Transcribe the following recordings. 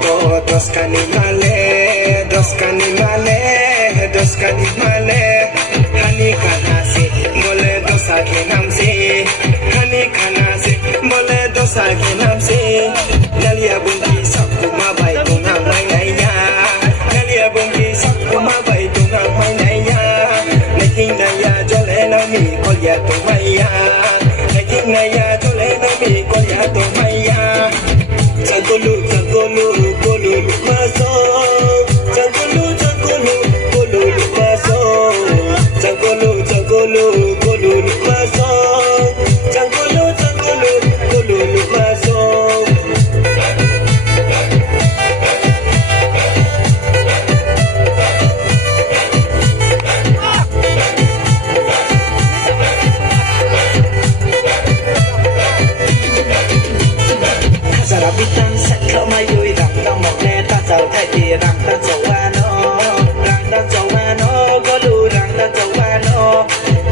foto dos kanimale hani kana se bole dosa ke nam se hani kana se bole dosa ke nam se nalia bungi sakuma bai tunga mai naya nalia bungi sakuma bai tunga mai naya nakinda ya jole na mi kolya to maya nakinda ya jole na mi kolya to maya Jangolo, golo, maso. Jangolo, golo, maso. Jangolo, golo, maso. Jangolo, golo, maso. Bitan sakla mayui rang ta một nè ta giàu thay thì rang ta giàu ano golu rang ta giàu ano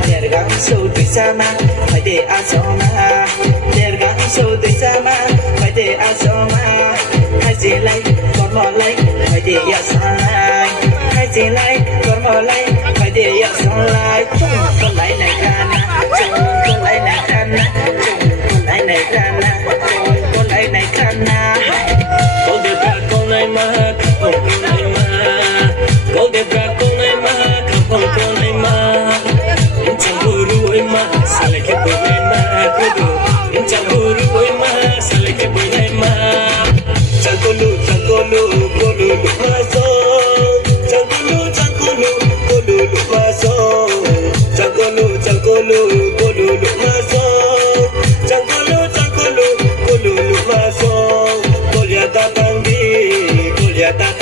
der gang so tu sama phải để asoma der gang so tu sama phải để asoma hai gì lấy còn mò lấy phải để asai hai gì lấy còn mò lấy phải để asai con lấy này cana con lấy này cana con lấy này cana này kana cô đẹp ra cô này mà không cô này mà cô đẹp ra cô này mà không cô này mà chẳng buru mà sao lại cái bữa này mà cô đủ chẳng buru mà sao lại cái bữa này mà chẳng cô lu mà so chẳng cô lu mà so chẳng cô lu mà so chẳng cô lu maso, Goliath tangi, Goliath